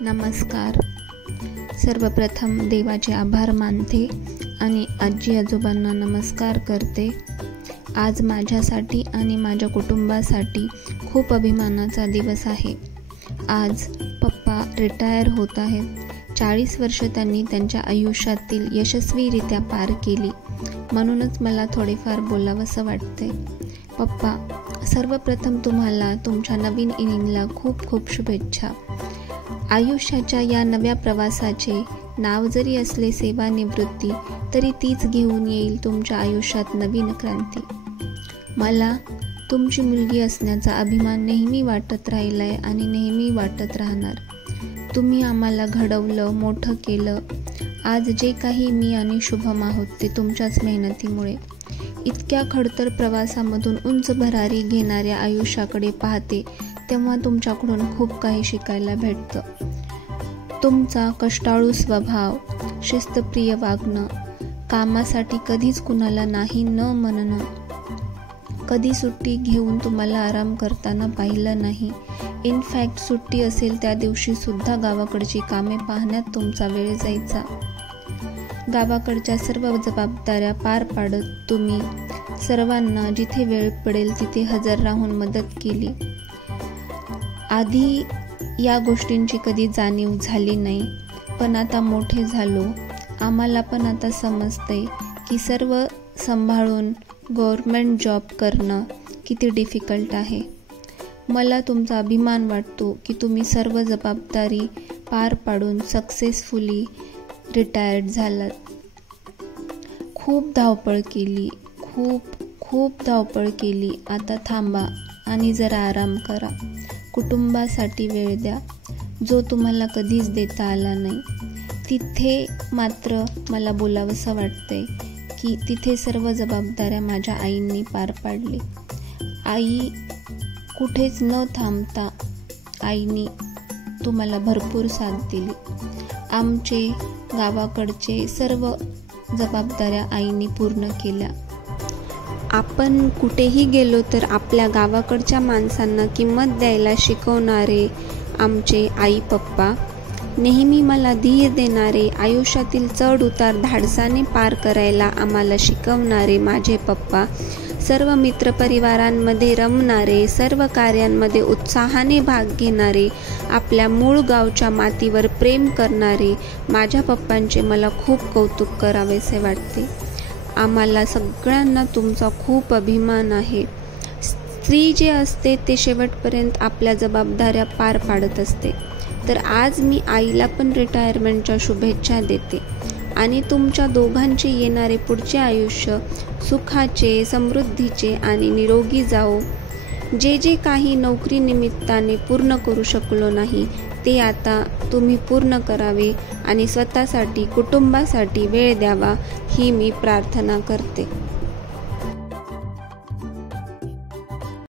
नमस्कार. सर्वप्रथम देवाचे आभार मानते आणि आजी आजोबांना नमस्कार करते. आज माझ्यासाठी आणि माझ्या कुटुंबासाठी खूप अभिमानाचा दिवस आहे. आज पप्पा रिटायर होत आहेत. 40 वर्ष त्यांनी त्यांच्या आयुष्यातील यशस्वीरित्या पार केली. म्हणूनच मला थोडेफार बोलावंसं वाटते. पप्पा, सर्वप्रथम तुम्हाला तुमच्या नवीन इनिंगला खूप खूप शुभेच्छा. आयुष्याच्या या नव्या प्रवासाचे नाव जरी असले सेवानिवृत्ती, तरी तीच घेऊन येईल तुमच्या आयुष्यात नवीन क्रांती. मला तुमची मुलगी असण्याचा अभिमान नेहमी वाटत राहिलाय आणि नेहमी वाटत राहणार. तुम्ही आम्हाला घडवलं, मोठं केलं. आज जे काही मी आणि शुभम आहोत ते तुमच्याच मेहनतीमुळे. इतक्या खडतर प्रवासामधून उंच भरारी घेणाऱ्या आयुष्याकडे पाहते तेव्हा तुमच्याकडून खूप काही शिकायला भेटतं. तुमचा कष्टाळू स्वभाव, शिस्तप्रिय वागणं, कामासाठी कधीच कुणाला नाही न म्हणणं, कधी सुट्टी घेऊन तुम्हाला आराम करताना पाहिलं नाही. इनफॅक्ट सुट्टी असेल त्या दिवशी सुद्धा गावाकडची कामे पाहण्यात तुमचा वेळ जायचा. गावाकडच्या सर्व जबाबदाऱ्या पार पाडत तुम्ही सर्वांना जिथे वेळ पडेल तिथे हजर राहून मदत केली. आधी या गोष्टींची कधी जाणीव झाली नाही, पण आता मोठे झालो. आम्हाला पण आता समजतंय की सर्व सांभाळून गव्हर्नमेंट जॉब करणं किती डिफिकल्ट आहे. मला तुमचा अभिमान वाटतो की तुम्ही सर्व जबाबदारी पार पाडून सक्सेसफुली रिटायर्ड झालात. खूप धावपळ केली, खूप धावपळ केली. आता थांबा आणि जरा आराम करा. कुटुंबासाठी वेळ द्या, जो तुम्हाला कधीच देता आला नाही. तिथे मात्र मला बोलावंसं वाटतंय की तिथे सर्व जबाबदाऱ्या माझ्या आईंनी पार पाडली. आई कुठेच न थांबता आईनी तुम्हाला भरपूर साथ दिली. आमचे गावाकडचे सर्व जबाबदाऱ्या आईनी पूर्ण केल्या. आपण कुठेही गेलो तर आपल्या गावाकडच्या माणसांना किंमत द्यायला शिकवणारे आमचे आई पप्पा, नेहमी मला धीर देणारे, आयुष्यातील चढ उतार धाडसाने पार करायला आम्हाला शिकवणारे माझे पप्पा, सर्व मित्रपरिवारांमध्ये रमणारे, सर्व कार्यांमध्ये उत्साहाने भाग घेणारे, आपल्या मूळ गावच्या मातीवर प्रेम करणारे माझ्या पप्पांचे मला खूप कौतुक करावेसे वाटते. आम्हाला सगळ्यांना तुमचा खूप अभिमान आहे. स्त्री जे असते ते शेवटपर्यंत आपल्या जबाबदाऱ्या पार पाडत असते. तर आज मी आईला पण रिटायरमेंटच्या शुभेच्छा देते आणि तुमच्या दोघांचे येणारे पुढचे आयुष्य सुखाचे, समृद्धीचे आणि निरोगी जाओ. जे काही नोकरी निमित्ताने पूर्ण करू शकलो नाही ते आता तुम्ही पूर्ण करावे आणि स्वतःसाठी, कुटुंबासाठी वेळ द्यावा ही मी प्रार्थना करते.